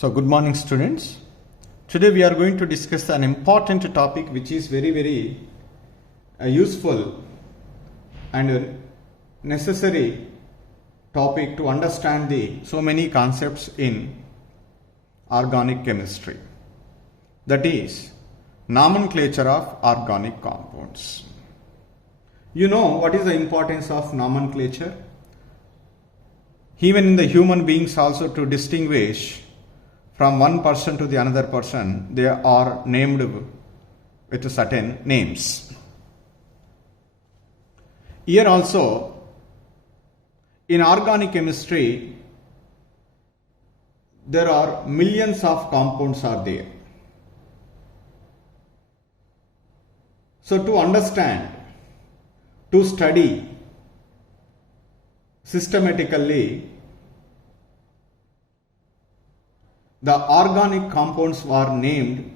So good morning students. Today we are going to discuss an important topic which is very useful and necessary topic to understand the so many concepts in organic chemistry. That is nomenclature of organic compounds. You know what is the importance of nomenclature? Even in the human beings also, to distinguish from one person to the another person, they are named with certain names. Here also, in organic chemistry, there are millions of compounds are there. So to understand, to study systematically, the organic compounds were named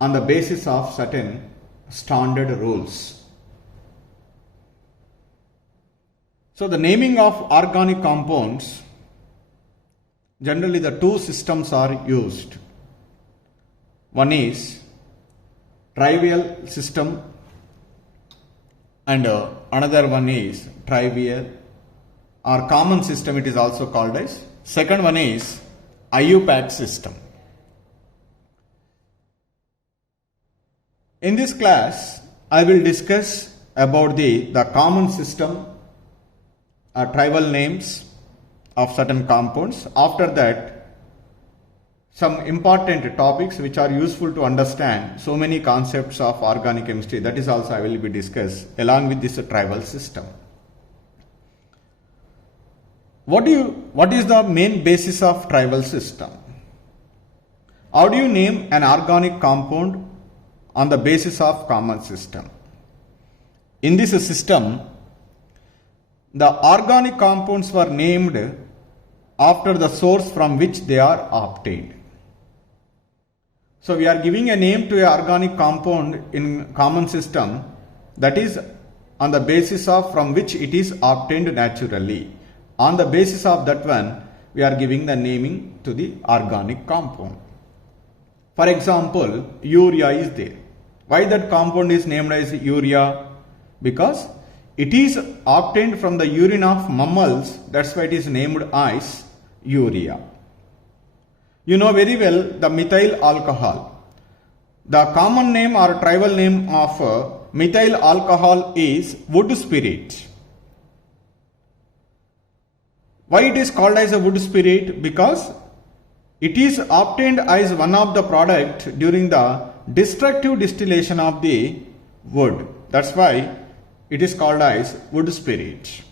on the basis of certain standard rules. So the naming of organic compounds, generally the two systems are used. One is trivial system and another one is trivial or common system, it is also called as. Second one is IUPAC system. In this class, I will discuss about the common system, trivial names of certain compounds. After that, some important topics which are useful to understand so many concepts of organic chemistry, that is also I will be discussed along with this trivial system. What is the main basis of trivial system? How do you name an organic compound on the basis of common system? In this system, the organic compounds were named after the source from which they are obtained. So we are giving a name to an organic compound in common system, that is on the basis of from which it is obtained naturally. On the basis of that one, we are giving the naming to the organic compound. For example, urea is there. Why that compound is named as urea? Because it is obtained from the urine of mammals, that's why it is named as urea. You know very well the methyl alcohol. The common name or trivial name of methyl alcohol is wood spirit. Why it is called as a wood spirit? Because it is obtained as one of the product during the destructive distillation of the wood. That's why it is called as wood spirit.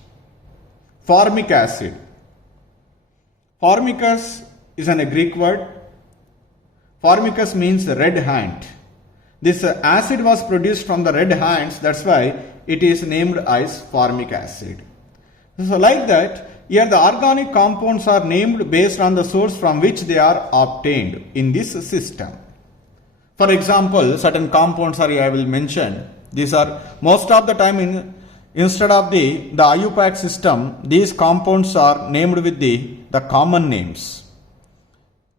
Formic acid. Formicus is a Greek word. Formicus means red hand. This acid was produced from the red hands, that's why it is named as formic acid. So like that, here the organic compounds are named based on the source from which they are obtained in this system. For example, certain compounds I will mention. These are most of the time instead of the IUPAC system, these compounds are named with the common names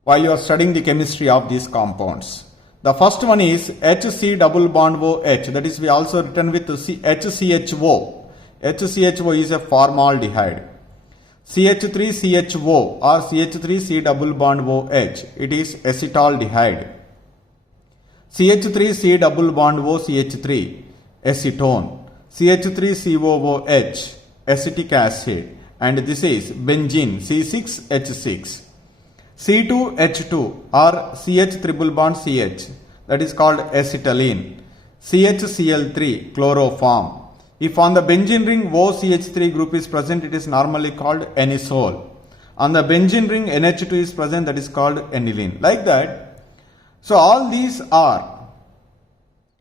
while you are studying the chemistry of these compounds. The first one is HC double bond OH, that is we also written with HCHO. HCHO is a formaldehyde. CH3CHO or CH3C double bond OH, it is acetaldehyde. CH3C double bond OCH3, acetone. CH3COOH, acetic acid, and this is benzene, C6H6. C2H2 or CH triple bond CH, that is called acetylene. CHCl3, chloroform. If on the benzene ring OCH3 group is present, it is normally called anisole. On the benzene ring NH2 is present, that is called aniline. Like that. So all these are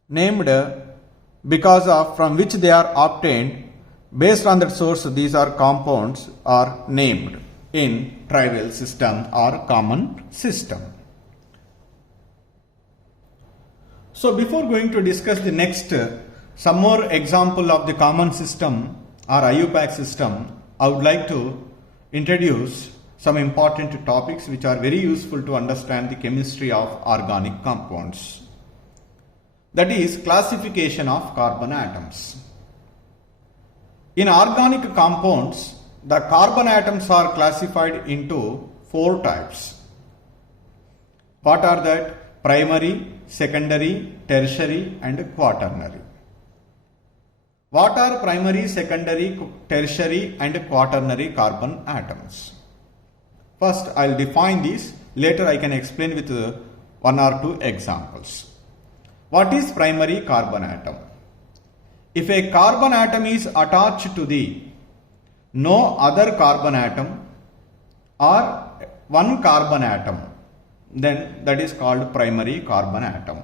named because of from which they are obtained. Based on that source, these are compounds are named in trivial system or common system. So before going to discuss the next some more example of the common system or IUPAC system, I would like to introduce some important topics which are very useful to understand the chemistry of organic compounds. That is classification of carbon atoms. In organic compounds, the carbon atoms are classified into 4 types. What are that? Primary, secondary, tertiary and quaternary. What are primary, secondary, tertiary and quaternary carbon atoms? First, I will define these. Later, I can explain with 1 or 2 examples. What is primary carbon atom? If a carbon atom is attached to the no other carbon atom or one carbon atom, then that is called primary carbon atom.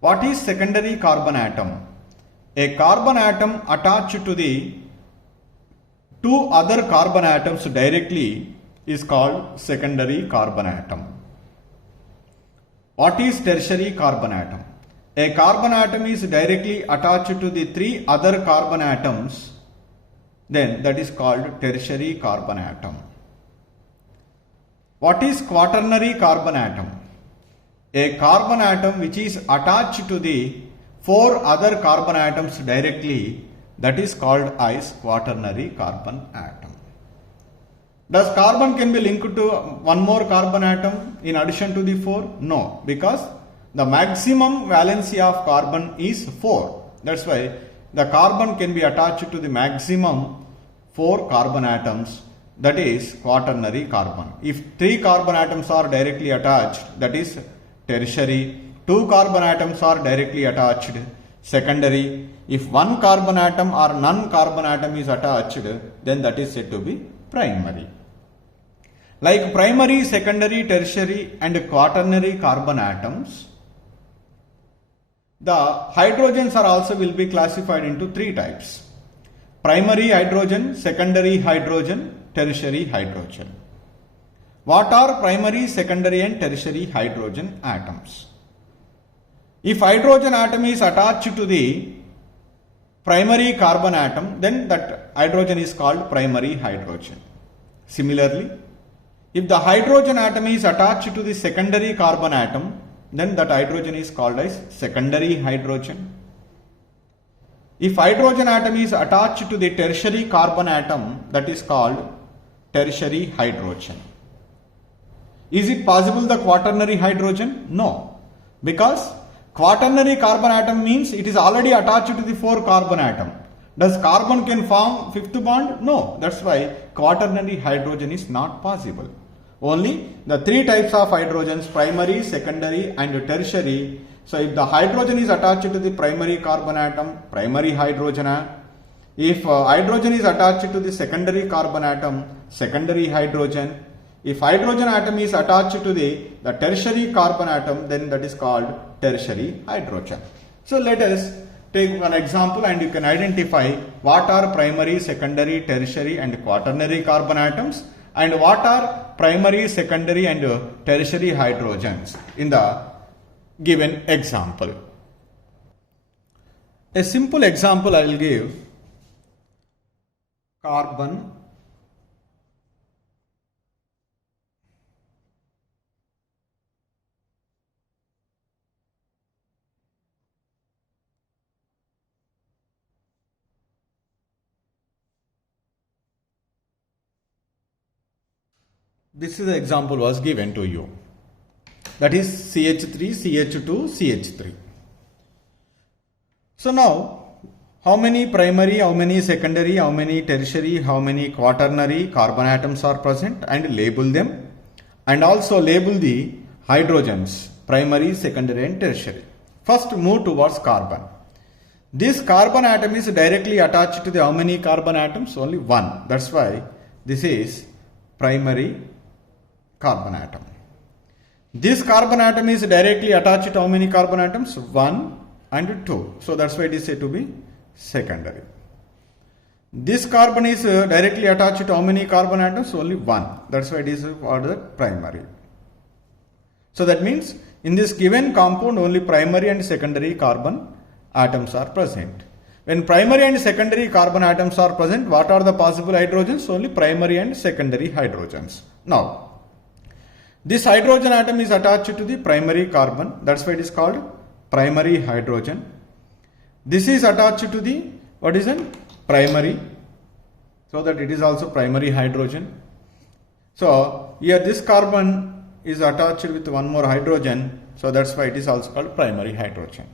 What is secondary carbon atom? A carbon atom attached to the 2 other carbon atoms directly is called secondary carbon atom. What is tertiary carbon atom? A carbon atom is directly attached to the 3 other carbon atoms, then that is called tertiary carbon atom. What is quaternary carbon atom? A carbon atom which is attached to the 4 other carbon atoms directly, that is called as quaternary carbon atom. Does carbon can be linked to one more carbon atom in addition to the 4? No, because the maximum valency of carbon is 4. That's why the carbon can be attached to the maximum 4 carbon atoms, that is quaternary carbon. If 3 carbon atoms are directly attached, that is tertiary. 2 carbon atoms are directly attached, secondary. If 1 carbon atom or none carbon atom is attached, then that is said to be primary. Like primary, secondary, tertiary and quaternary carbon atoms, the hydrogens are also will be classified into 3 types. Primary hydrogen, secondary hydrogen, tertiary hydrogen. What are primary, secondary and tertiary hydrogen atoms? If hydrogen atom is attached to the primary carbon atom, then that hydrogen is called primary hydrogen. Similarly, if the hydrogen atom is attached to the secondary carbon atom, then that hydrogen is called as secondary hydrogen. If hydrogen atom is attached to the tertiary carbon atom, that is called tertiary hydrogen. Is it possible the quaternary hydrogen? No, because quaternary carbon atom means it is already attached to the 4 carbon atom. Does carbon can form 5th bond? No, that's why quaternary hydrogen is not possible. Only the 3 types of hydrogens, primary, secondary and tertiary. So if the hydrogen is attached to the primary carbon atom, primary hydrogen. If hydrogen is attached to the secondary carbon atom, secondary hydrogen. If hydrogen atom is attached to the tertiary carbon atom, then that is called tertiary hydrogen. So let us take one example and you can identify what are primary, secondary, tertiary and quaternary carbon atoms and what are primary, secondary and tertiary hydrogens in the given example. A simple example I will give: carbon, this is the example was given to you, that is CH3, CH2, CH3. So now, how many primary, how many secondary, how many tertiary, how many quaternary carbon atoms are present, and label them, and also label the hydrogens, primary, secondary and tertiary. First move towards carbon. This carbon atom is directly attached to the how many carbon atoms? Only 1. That's why this is primary carbon atom. This carbon atom is directly attached to how many carbon atoms? 1 and 2. So that's why it is said to be secondary. This carbon is directly attached to how many carbon atoms? Only 1. That's why it is called the primary. So that means in this given compound only primary and secondary carbon atoms are present. When primary and secondary carbon atoms are present, what are the possible hydrogens? Only primary and secondary hydrogens. Now, this hydrogen atom is attached to the primary carbon. That's why it is called primary hydrogen. This is attached to the, what is it? Primary. So that it is also primary hydrogen. So, here this carbon is attached with one more hydrogen. So, that's why it is also called primary hydrogen.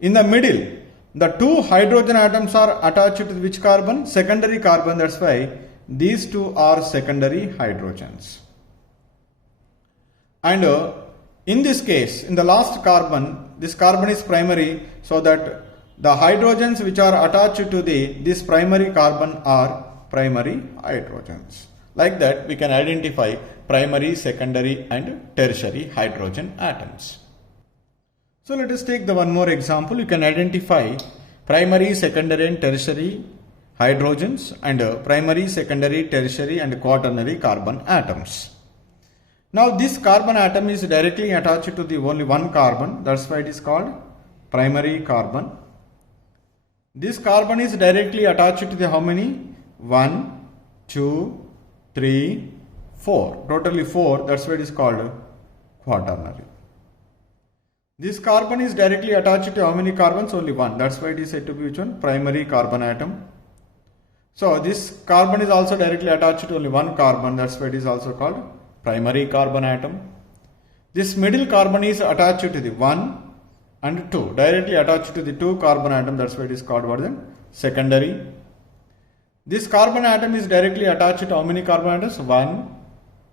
In the middle, the two hydrogen atoms are attached to which carbon? Secondary carbon. That's why these two are secondary hydrogens. And in this case, in the last carbon, this carbon is primary, so that the hydrogens which are attached to this primary carbon are primary hydrogens. Like that, we can identify primary, secondary and tertiary hydrogen atoms. So let us take the one more example. You can identify primary, secondary and tertiary hydrogens and primary, secondary, tertiary and quaternary carbon atoms. Now this carbon atom is directly attached to the only one carbon. That's why it is called primary carbon. This carbon is directly attached to the how many? 1, 2, 3, 4. Totally 4. That's why it is called quaternary. This carbon is directly attached to how many carbons? Only one. That's why it is said to be which one? Primary carbon atom. So this carbon is also directly attached to only one carbon. That's why it is also called primary carbon atom. This middle carbon is attached to the 1 and 2. Directly attached to the 2 carbon atom. That's why it is called what then? Secondary. This carbon atom is directly attached to how many carbon atoms? 1,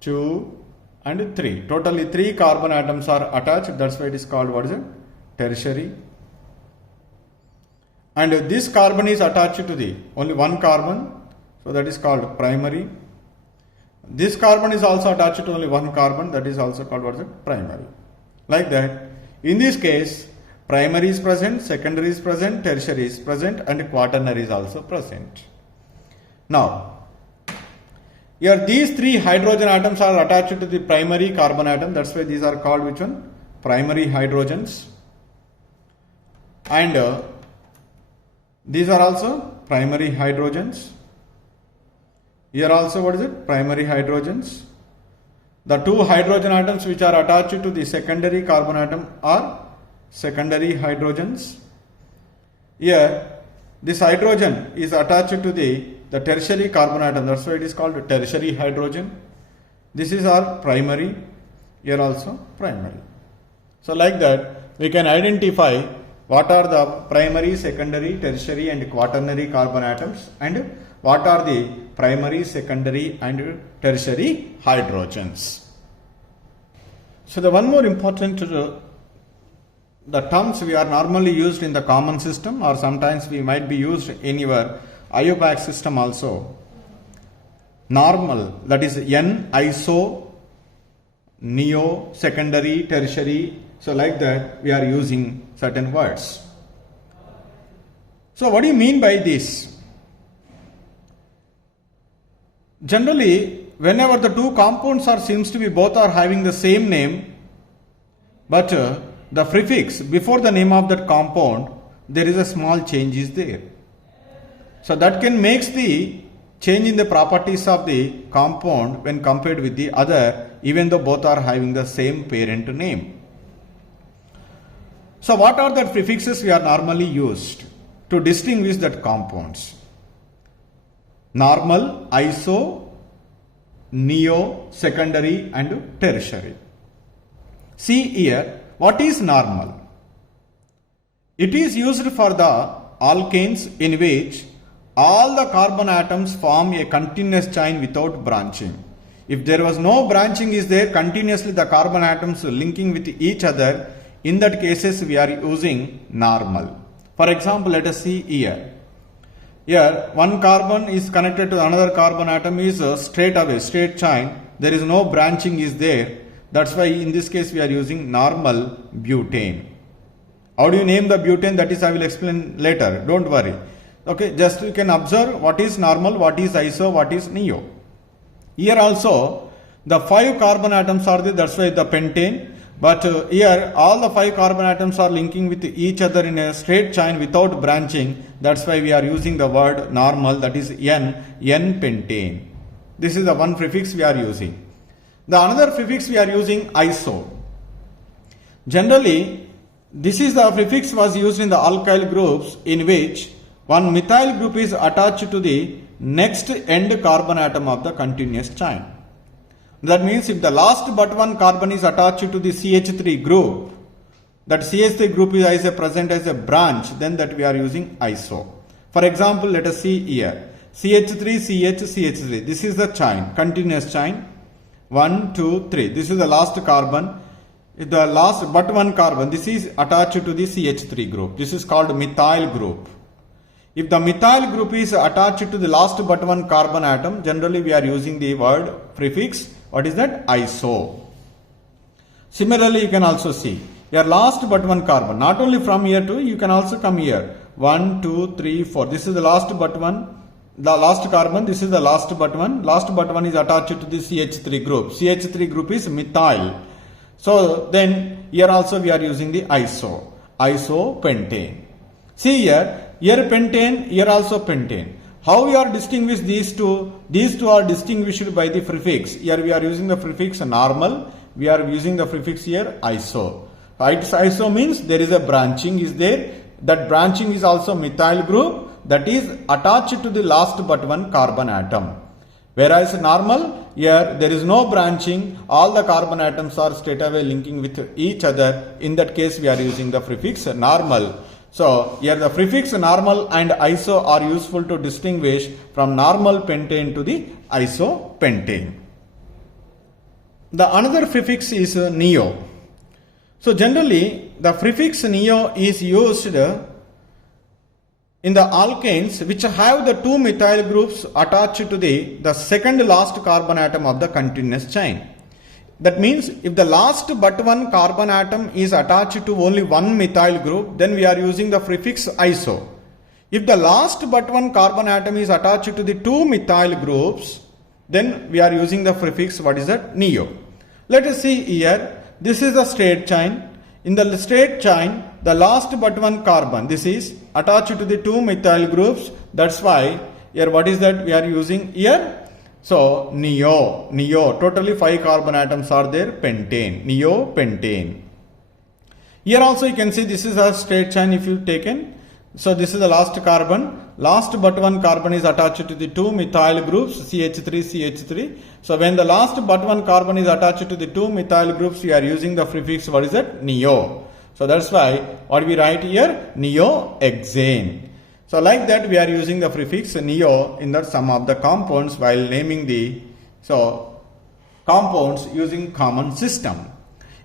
2 and 3. Totally 3 carbon atoms are attached. That's why it is called what is it? Tertiary. And this carbon is attached to the only one carbon. So that is called primary. This carbon is also attached to only one carbon. That is also called what is it? Primary. Like that. In this case, primary is present, secondary is present, tertiary is present and quaternary is also present. Now, here these 3 hydrogen atoms are attached to the primary carbon atom. That's why these are called which one? Primary hydrogens. And these are also primary hydrogens. Here also what is it? Primary hydrogens. The 2 hydrogen atoms which are attached to the secondary carbon atom are secondary hydrogens. Here this hydrogen is attached to the tertiary carbon atom. That's why it is called tertiary hydrogen. This is our primary. Here also primary. So like that we can identify what are the primary, secondary, tertiary and quaternary carbon atoms and what are the primary, secondary and tertiary hydrogens. So the one more important the terms we are normally used in the common system or sometimes we might be used in your IUPAC system also. Normal, that is N, iso, neo, secondary, tertiary. So like that we are using certain words. So what do you mean by this? Generally, whenever the 2 compounds seems to be both are having the same name, but the prefix before the name of that compound, there is a small change is there. So that can makes the change in the properties of the compound when compared with the other, even though both are having the same parent name. So what are the prefixes we are normally used to distinguish that compounds? Normal, iso, neo, secondary and tertiary. See here, what is normal? It is used for the alkanes in which all the carbon atoms form a continuous chain without branching. If there was no branching is there, continuously the carbon atoms linking with each other, in that cases we are using normal. For example, let us see here. Here one carbon is connected to another carbon atom is straight away, straight chain. There is no branching is there. That's why in this case we are using normal butane. How do you name the butane? That is I will explain later. Don't worry. Okay, just you can observe what is normal, what is iso, what is neo. Here also the 5 carbon atoms are there. That's why the pentane. But here all the 5 carbon atoms are linking with each other in a straight chain without branching. That's why we are using the word normal, that is N-pentane. This is the one prefix we are using. The another prefix we are using iso. Generally, this is the prefix was used in the alkyl groups in which one methyl group is attached to the next end carbon atom of the continuous chain. That means if the last but one carbon is attached to the CH3 group, that CH3 group is present as a branch, then that we are using iso. For example, let us see here. CH3, CH, CH3. This is the chain, continuous chain. 1, 2, 3. This is the last carbon. The last but one carbon, this is attached to the CH3 group. This is called methyl group. If the methyl group is attached to the last but one carbon atom, generally we are using the word prefix. What is that? Iso. Similarly, you can also see your last but one carbon. Not only from here to, you can also come here. 1, 2, 3, 4. This is the last but one. The last carbon, this is the last but one. Last but one is attached to the CH3 group. CH3 group is methyl. So then here also we are using the iso. Isopentane. See here pentane, here also pentane. How we are distinguish these two? These two are distinguished by the prefix. Here we are using the prefix normal. We are using the prefix here iso. Iso means there is a branching is there. That branching is also methyl group that is attached to the last but one carbon atom. Whereas normal, here there is no branching, all the carbon atoms are straight away linking with each other. In that case, we are using the prefix normal. So here the prefix normal and iso are useful to distinguish from normal pentane to the isopentane. The another prefix is neo. So generally the prefix neo is used in the alkanes which have the two methyl groups attached to the second last carbon atom of the continuous chain. That means if the last but one carbon atom is attached to only one methyl group, then we are using the prefix iso. If the last but one carbon atom is attached to the two methyl groups, then we are using the prefix, what is that? Neo. Let us see here, this is the straight chain. In the straight chain, the last but one carbon, this is attached to the two methyl groups. That's why here what is that we are using here? So neo, totally 5 carbon atoms are there, pentane, neopentane. Here also you can see this is a straight chain if you taken. So this is the last carbon. Last but one carbon is attached to the two methyl groups CH3. So when the last but one carbon is attached to the two methyl groups, we are using the prefix, what is that? Neo. So that's why what we write here? Neohexane. So like that we are using the prefix neo in the some of the compounds while naming the compounds using common system.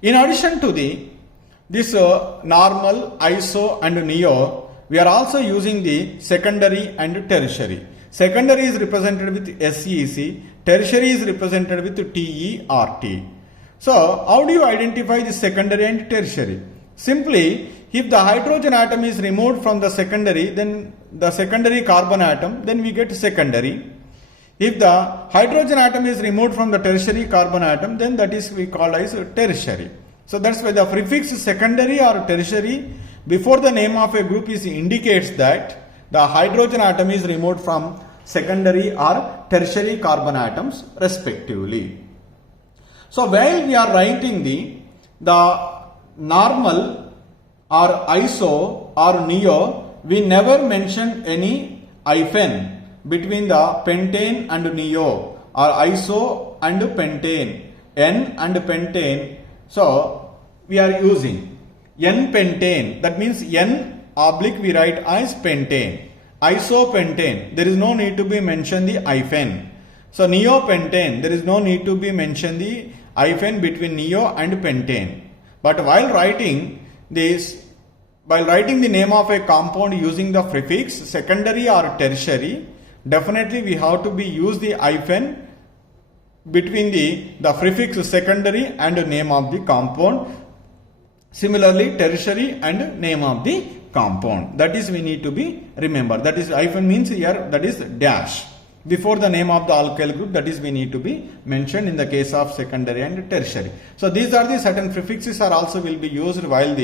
In addition to this normal, iso and neo, we are also using the secondary and tertiary. Secondary is represented with SEC, tertiary is represented with TERT. So how do you identify the secondary and tertiary? Simply, if the hydrogen atom is removed from the secondary, then the secondary carbon atom, then we get secondary. If the hydrogen atom is removed from the tertiary carbon atom, then that is we call as tertiary. So that's why the prefix secondary or tertiary before the name of a group is indicates that the hydrogen atom is removed from secondary or tertiary carbon atoms respectively. So while we are writing the normal or iso or neo, we never mention any hyphen between the pentane and neo or iso and pentane, N and pentane. So we are using N-pentane, that means N oblique we write as pentane. Isopentane, there is no need to be mentioned the hyphen. So neopentane, there is no need to be mentioned the hyphen between neo and pentane. But while writing the name of a compound using the prefix secondary or tertiary, definitely we have to be use the hyphen between the prefix secondary and name of the compound. Similarly, tertiary and name of the compound. That is we need to be remember. That is hyphen means here that is dash. before the name of the alkyl group, that is we need to be mentioned in the case of secondary and tertiary. So these are the certain prefixes are also will be used while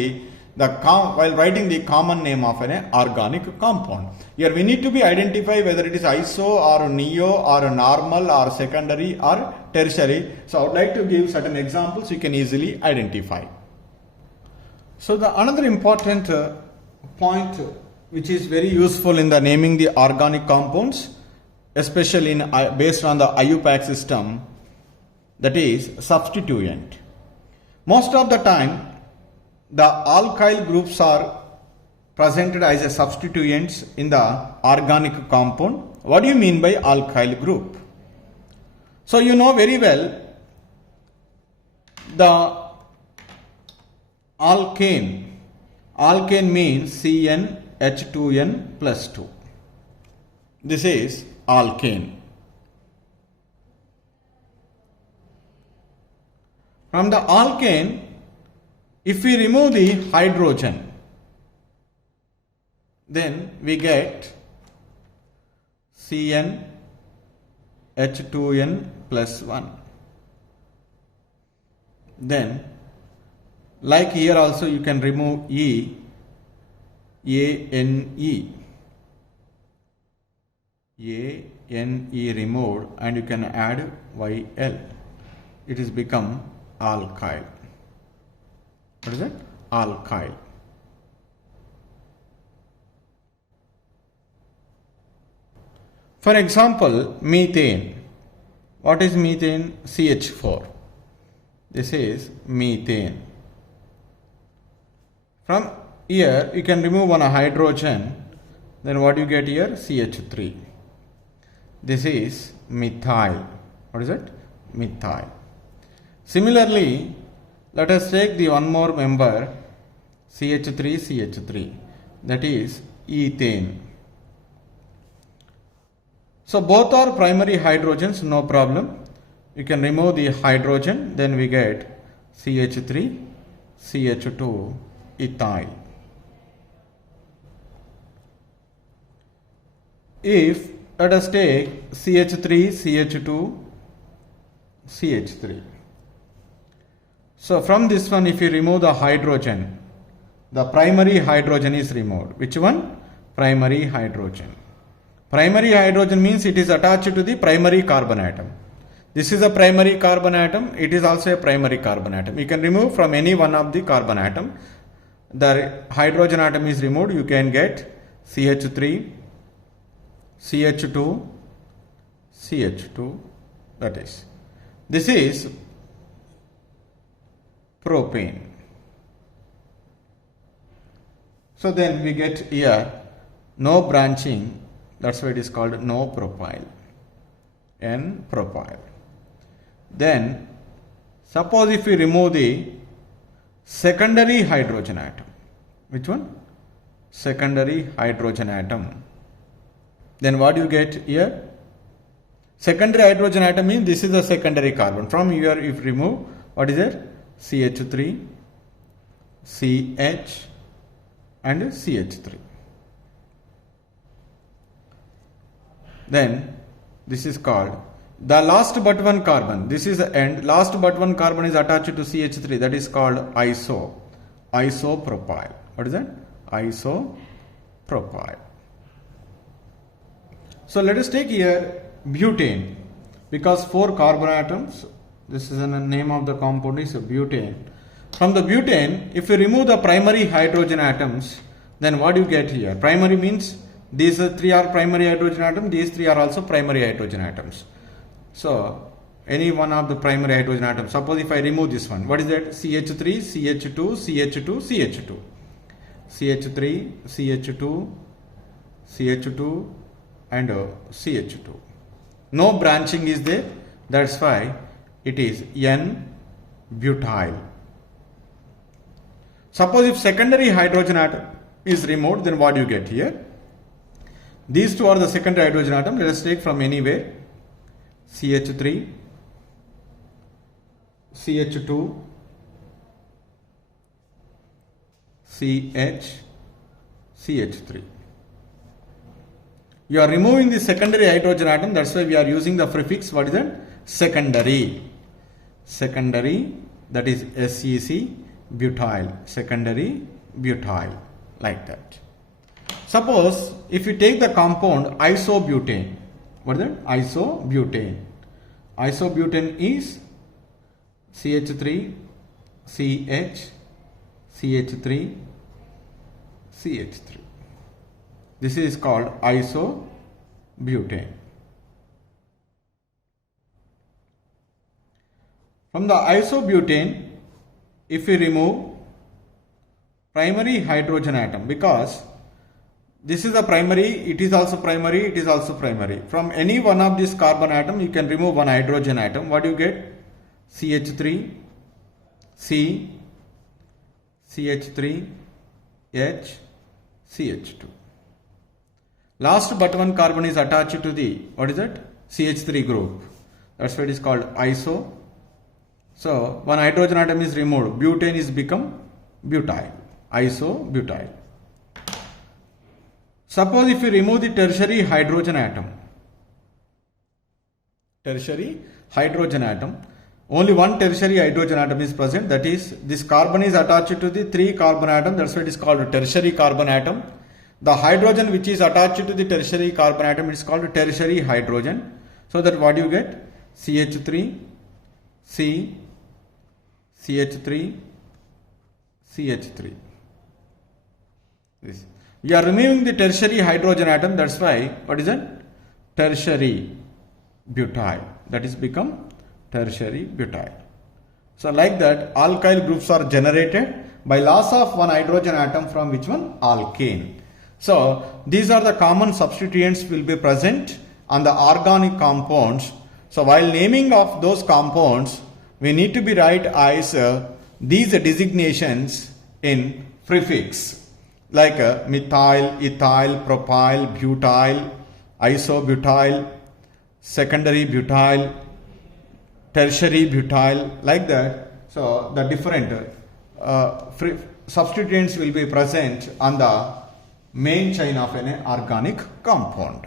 while writing the common name of an organic compound. Here we need to be identify whether it is iso or neo or normal or secondary or tertiary. So I would like to give certain examples you can easily identify. So the another important point which is very useful in the naming the organic compounds, especially in based on the IUPAC system, that is substituent. Most of the time the alkyl groups are presented as a substituents in the organic compound. What do you mean by alkyl group? So you know very well the alkane. Alkane means CnH2n plus 2. This is alkane. From the alkane, if we remove the hydrogen, then we get CnH2n plus 1. Then, like here also you can remove E, ANE. ANE removed and you can add YL. It is become alkyl. What is it? Alkyl. For example, methane. What is methane? CH4. This is methane. From here you can remove one hydrogen. Then what you get here? CH3. This is methyl. What is it? Methyl. Similarly, let us take the one more member, CH3, that is ethane. So both are primary hydrogens, no problem. You can remove the hydrogen, then we get CH3, CH2, ethyl. If let us take CH3, CH2, CH3. So from this one, if you remove the hydrogen, the primary hydrogen is removed. Which one? Primary hydrogen. Primary hydrogen means it is attached to the primary carbon atom. This is a primary carbon atom. It is also a primary carbon atom. You can remove from any one of the carbon atom. The hydrogen atom is removed. You can get CH3, CH2, CH2. That is. This is propane. So then we get here no branching, that's why it is called no propyl, N-propyl. Then suppose if we remove the secondary hydrogen atom. Which one? Secondary hydrogen atom. Then what do you get here? Secondary hydrogen atom means this is the secondary carbon. From here if you remove, what is it? CH3, CH and CH3. Then this is called the last but one carbon. This is the end. Last but one carbon is attached to CH3. That is called isopropyl. What is that? Isopropyl. So let us take here butane. Because 4 carbon atoms, this is the name of the compound is butane. From the butane, if you remove the primary hydrogen atoms, then what do you get here? Primary means these 3 are primary hydrogen atoms, these 3 are also primary hydrogen atoms. So any one of the primary hydrogen atoms, suppose if I remove this one, what is that? CH3, CH2, CH2, CH2. CH3, CH2, CH2 and CH2. No branching is there, that's why it is N-butyl. Suppose if secondary hydrogen atom is removed, then what do you get here? These two are the secondary hydrogen atom. Let us take from anywhere. CH3, CH2, CH, CH3. You are removing the secondary hydrogen atom, that's why we are using the prefix, what is that? Secondary. Secondary, that is SEC, butyl. Secondary butyl, like that. Suppose if you take the compound isobutane, what is that? Isobutane. Isobutane is CH3, CH, CH3, CH3. This is called isobutane. From the isobutane, if we remove primary hydrogen atom, because this is a primary, it is also primary, it is also primary. From any one of this carbon atom, you can remove one hydrogen atom. What do you get? CH3, C, CH3, H, CH2. Last but one carbon is attached to the, what is that? CH3 group. That's why it is called iso. So, one hydrogen atom is removed. Butane is become butyl. Isobutyl. Suppose if you remove the tertiary hydrogen atom. Tertiary hydrogen atom. Only one tertiary hydrogen atom is present. That is, this carbon is attached to the 3 carbon atom. That's why it is called a tertiary carbon atom. The hydrogen which is attached to the tertiary carbon atom is called tertiary hydrogen. So that what you get? CH3, C, CH3, CH3. This. We are removing the tertiary hydrogen atom. That's why, what is it? Tertiary butyl. That is become tertiary butyl. So like that, alkyl groups are generated by loss of one hydrogen atom from which one? Alkane. So these are the common substituents will be present on the organic compounds. So while naming of those compounds, we need to be write as these designations in prefix like methyl, ethyl, propyl, butyl, isobutyl, secondary butyl, tertiary butyl, like that. So the different substituents will be present on the main chain of an organic compound.